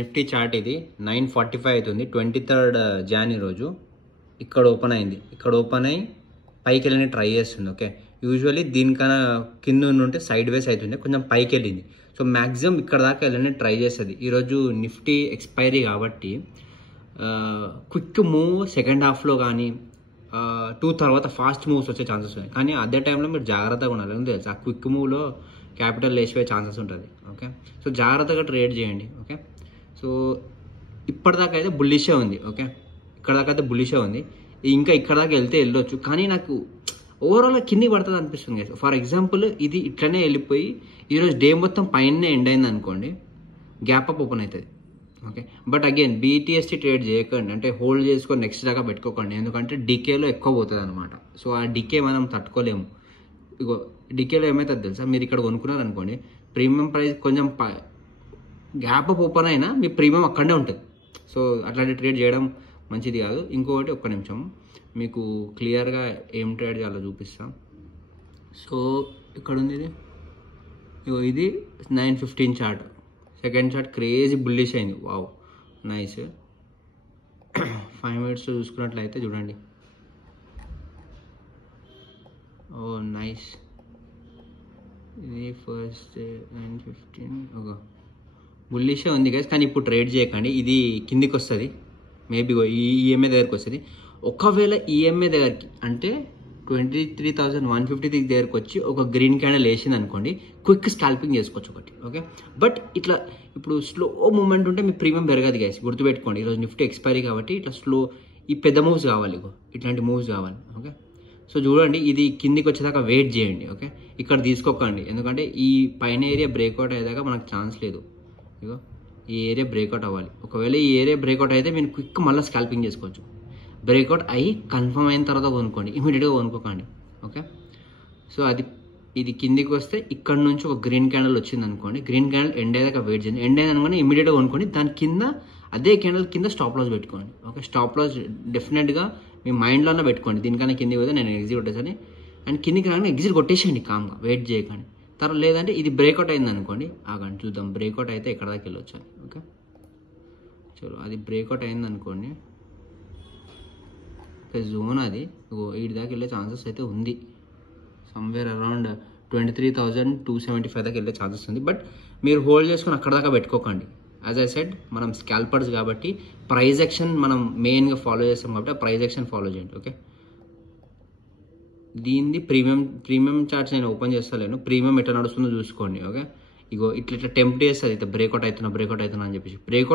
Nifty chart ఇది 9:45 అవుతుంది 23rd January రోజు ఇక్కడ ఓపెన్ అయింది. ఇక్కడ ఓపెన్ అయ్యి పైకి వెళ్ళని ట్రై చేస్తుంది. ఓకే, యూజువల్లీ దీనికన్నా కింద ఉంటే సైడ్ వేస్ అవుతుంది, కొంచెం పైకి వెళ్ళింది. సో మ్యాక్సిమం ఇక్కడ దాకా వెళ్ళని ట్రై చేస్తుంది. ఈరోజు నిఫ్టీ ఎక్స్పైరీ కాబట్టి క్విక్ మూవ్ సెకండ్ హాఫ్లో కానీ 2 తర్వాత ఫాస్ట్ మూవ్స్ వచ్చే ఛాన్సెస్ ఉన్నాయి. కానీ అదే టైంలో మీరు జాగ్రత్తగా ఉండాలి. ఎందుకు తెలుసు, ఆ క్విక్ మూవ్లో క్యాపిటల్ లేచిపోయే ఛాన్సెస్ ఉంటుంది. ఓకే, సో జాగ్రత్తగా ట్రేడ్ చేయండి. ఓకే, సో ఇప్పటిదాకా అయితే బుల్లిషే ఉంది. ఓకే, ఇక్కడ దాకా అయితే బుల్లిషే ఉంది. ఇంకా ఇక్కడ దాకా వెళ్తే వెళ్ళొచ్చు, కానీ నాకు ఓవరాల్గా కిందికి పడుతుంది అనిపిస్తుంది. ఫర్ ఎగ్జాంపుల్ ఇది ఇట్లనే వెళ్ళిపోయి ఈరోజు డే మొత్తం పైన ఎండ్ అయింది అనుకోండి, గ్యాప్ అప్ ఓపెన్ అవుతుంది. ఓకే, బట్ అగైన్ బీటీఎస్టీ ట్రేడ్ చేయకండి, అంటే హోల్డ్ చేసుకొని నెక్స్ట్ దాకా పెట్టుకోకండి. ఎందుకంటే డికేలో ఎక్కువ పోతుంది అనమాట. సో ఆ డికే మనం తట్టుకోలేము. ఇగో డికేలో ఏమవుతుంది తెలుసా, మీరు ఇక్కడ కొనుక్కున్నారు అనుకోండి, ప్రీమియం ప్రైస్ కొంచెం గ్యాప్ అప్ ఓపెన్ అయినా మీ ప్రీమియం అక్కడనే ఉంటుంది. సో అట్లాంటి ట్రేడ్ చేయడం మంచిది కాదు. ఇంకొకటి ఒక్క నిమిషం మీకు క్లియర్గా ఏం ట్రేడ్ చేయాలో చూపిస్తాం. సో ఇక్కడ ఉంది ఇది 9:15 chart, second chart crazy bullish అయింది. Wow, nice. 5 minutes చూసుకున్నట్లయితే చూడండి, ఓ నైస్. ఇది ఫస్ట్ 9:15 ఒక బుల్లిషే ఉంది గైస్, కానీ ఇప్పుడు ట్రేడ్ చేయకండి. ఇది కిందికి వస్తుంది, మేబీ ఈ ఈఎంఐ దగ్గరికి వస్తుంది. ఒకవేళ ఈఎంఐ దగ్గరికి అంటే 23,153 దగ్గరికి వచ్చి ఒక గ్రీన్ క్యాండిల్ వేసింది అనుకోండి, క్విక్ స్కాల్పింగ్ చేసుకోవచ్చు ఒకటి. ఓకే, బట్ ఇట్లా ఇప్పుడు స్లో మూమెంట్ ఉంటే మీ ప్రీమియం పెరగదు గైస్, గుర్తుపెట్టుకోండి. ఈరోజు నిఫ్టీ ఎక్స్పైరీ కాబట్టి ఇట్లా స్లో ఈ పెద్ద మూవ్స్ కావాలి, ఇట్లాంటి మూవ్స్ కావాలి. ఓకే, సో చూడండి, ఇది కిందికి వచ్చేదాకా వెయిట్ చేయండి. ఓకే, ఇక్కడ తీసుకోకండి, ఎందుకంటే ఈ పైన ఏరియా బ్రేక్అవుట్ అయ్యేదాకా మనకు ఛాన్స్ లేదు. ఇగో ఈ ఏరియా బ్రేక్అవుట్ అవ్వాలి. ఒకవేళ ఈ ఏరియా బ్రేక్అవుట్ అయితే మీరు క్విక్ మళ్ళీ స్కాల్పింగ్ చేసుకోవచ్చు. బ్రేక్అవుట్ అయ్యి కన్ఫర్మ్ అయిన తర్వాత కొనుక్కోండి, ఇమీడియట్గా కొనుక్కోకండి. ఓకే, సో ఇది కిందికి వస్తే ఇక్కడ నుంచి ఒక గ్రీన్ క్యాండిల్ వచ్చింది అనుకోండి, గ్రీన్ క్యాండిల్ ఎండ్ అయ్యాక వెయిట్ చేయండి. ఎండ్ అయ్యింది అనుకోండి, ఇమీడియట్గా కొనుక్కోండి. దాని కింద అదే క్యాండిల్ కింద స్టాప్ లాస్ పెట్టుకోండి. ఓకే, స్టాప్ లాస్ డెఫినెట్గా మీ మైండ్లోనే పెట్టుకోండి. దీనికన్నా కిందికి పోతే నేను ఎగ్జిట్ కొట్టేసాను, అండ్ కిందికి రాగానే ఎగ్జిట్ కొట్టేసేయండి కామ్గా, వెయిట్ చేయకండి. తర్వాత లేదంటే ఇది బ్రేక్అవుట్ అయింది అనుకోండి, ఆగండి చూద్దాం బ్రేక్అవుట్ అయితే ఎక్కడ దాకా వెళ్ళొచ్చు అని. ఓకే, చలో అది బ్రేక్అవుట్ అయింది అనుకోండి, జోన్ అది వీటి దాకా వెళ్ళే ఛాన్సెస్ అయితే ఉంది. సమ్వేర్ అరౌండ్ 23,275 దాకా వెళ్ళే ఛాన్సెస్ ఉంది. బట్ మీరు హోల్డ్ చేసుకొని అక్కడ దాకా పెట్టుకోకండి. యాజ్ ఐ సెడ్, మనం స్కాల్పర్స్ కాబట్టి ప్రైజ్ యాక్షన్ మనం మెయిన్గా ఫాలో చేస్తాం కాబట్టి ఆ ప్రైజ్ యాక్షన్ ఫాలో చేయండి. ఓకే, దీనిది ప్రీమియం చార్ట్స్ నేను ఓపెన్ చేస్తలేను, ప్రీమియం ఎట్లా నడుస్తుందో చూసుకోండి. ఓకే, ఇగో ఇట్లా టెంప్ట్ చేస్తుంది, బ్రేక్అవుట్ అవుతున్నా అని చెప్పేసి బ్రేక్అవుట్